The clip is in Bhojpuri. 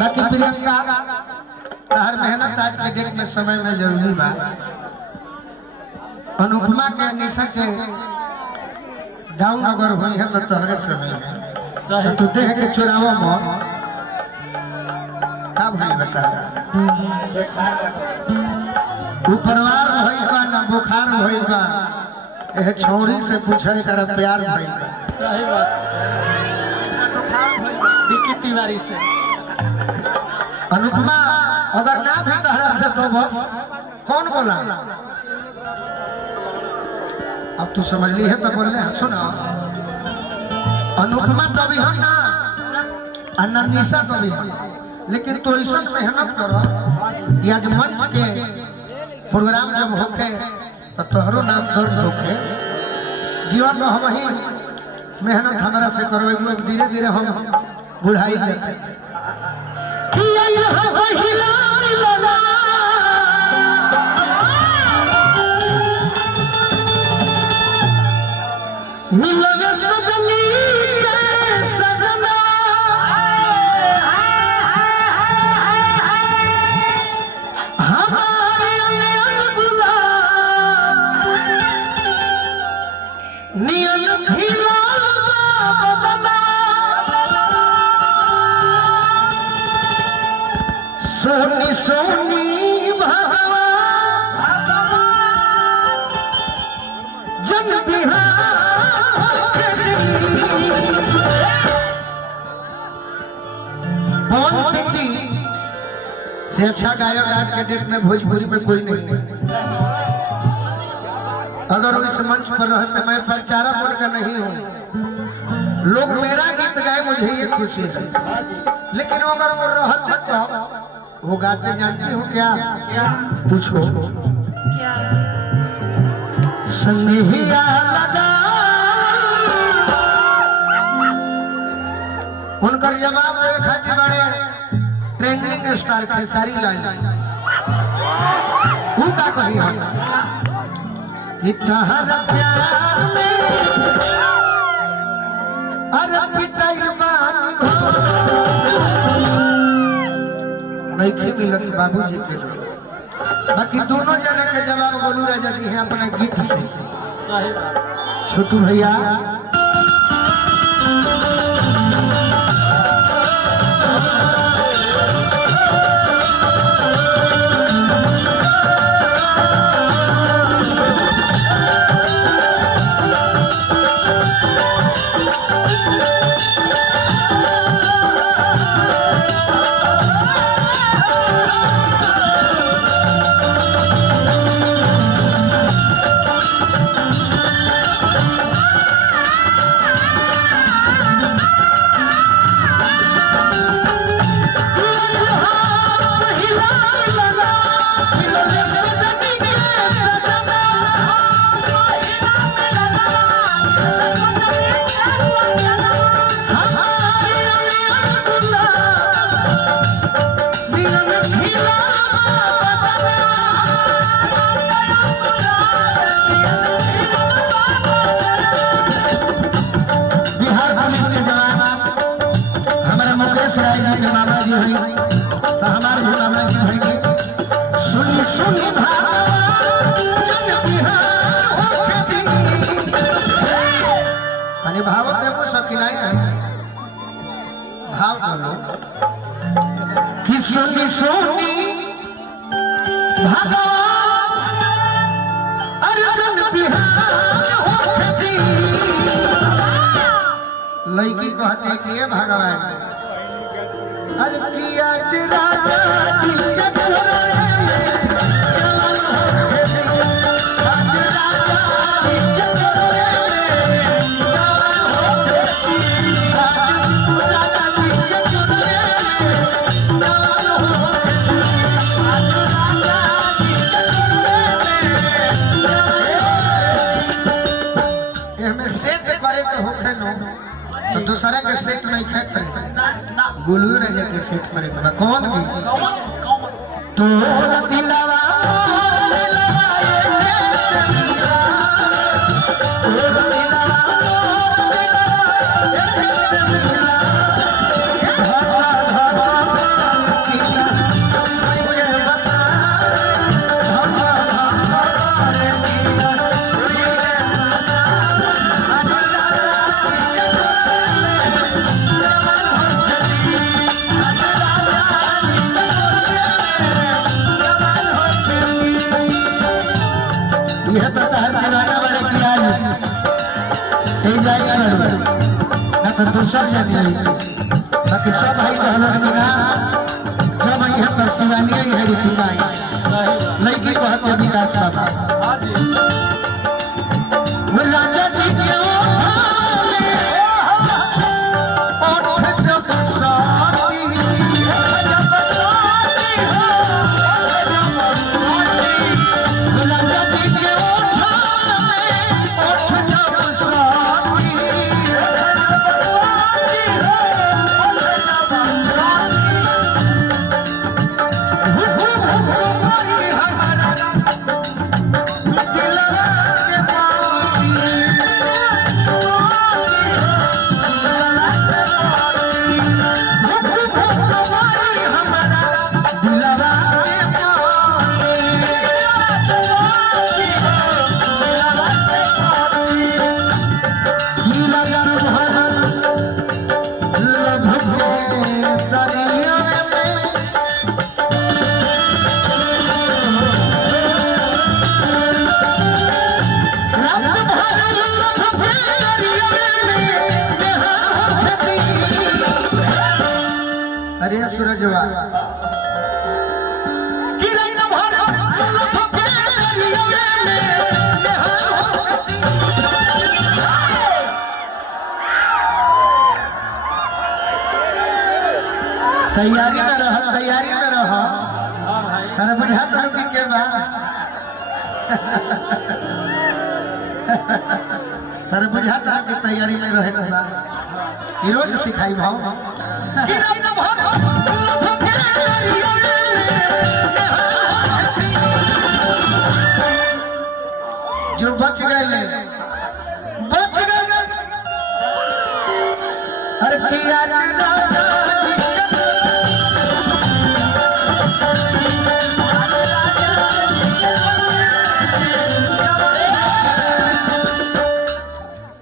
बाकी प्रियंका हर मेहनत आज के डेट में समय में जरूरी बा। अनुपमा के निशा के डाउन अगर हुई है तो तोहरे समय है तो देह के चुरावा मौत का भाई बता उपरवार भइल बा ना बुखार भइल बा ए छौड़ी से पूछे कर प्यार भइल बा। सही बात विकी तिवारी से अनुपमा अगर ना भी तहरा से तो बस कौन बोला अब तू समझ ली है तो बोल रहे सुना अनुपमा तो भी हम ना अननिशा तो भी हम लेकिन तो ऐसा मेहनत करो कि आज मंच के प्रोग्राम जब होके तो तोहरो नाम दर्ज होके जीवन में हम ही मेहनत हमारा से करो धीरे धीरे हम बुढ़ाई जाते मिलन सजनी के सजना हमारे गुलाब नियन खिला बदना सोनी सोनी भावा जन बिहार पवन सिंह जी से अच्छा गायक आज के डेट में भोजपुरी में कोई नहीं है। अगर वो इस मंच पर रहते मैं प्रचारक बनकर नहीं हूँ लोग मेरा गीत गाए मुझे ये खुशी है लेकिन अगर वो रहते तो वो गाते जानती हो क्या पूछो सनहिया लगा उनकर जवाब देवे खातिर बड़े ट्रेंडिंग स्टार के सारी लाइन वो का कही हम इतना प्यार में अरे पिटाइल बानी नहीं मिलत बाबूजी के जोर से बाकी दोनों जने के जवाब बोलू राजा दी है अपने गीत से छोटू भैया मामा जी हुई तो हमारे भी मामा जी हुई सुनी सुनी भाव भाव देखो सबकी नहीं है भाव बोलो कि सुनी सुनी अर्जुन लड़की कहते कि ये भगवान अरे किया राजा जी के तो दूसरा के सेट नहीं खे करे गुलू राजा के सेट करे कौन भी तोरा दिलावा यह तो तहर दीवाना बड़े की आज ते जाएगा बड़े ना तो दूसर जानी है बाकी सब भाई कहलन कि ना जब यह पर शिवानी है ऋतुमा लड़की बहुत विकास बाबा राजा जी के अरे सूरजवा तैयारी में रह हाँ भाई तारा बुझा तो कि के बा तारा बुझा तो कि तैयारी में रहे के बा ई रोज सिखाई भाव जो बच गए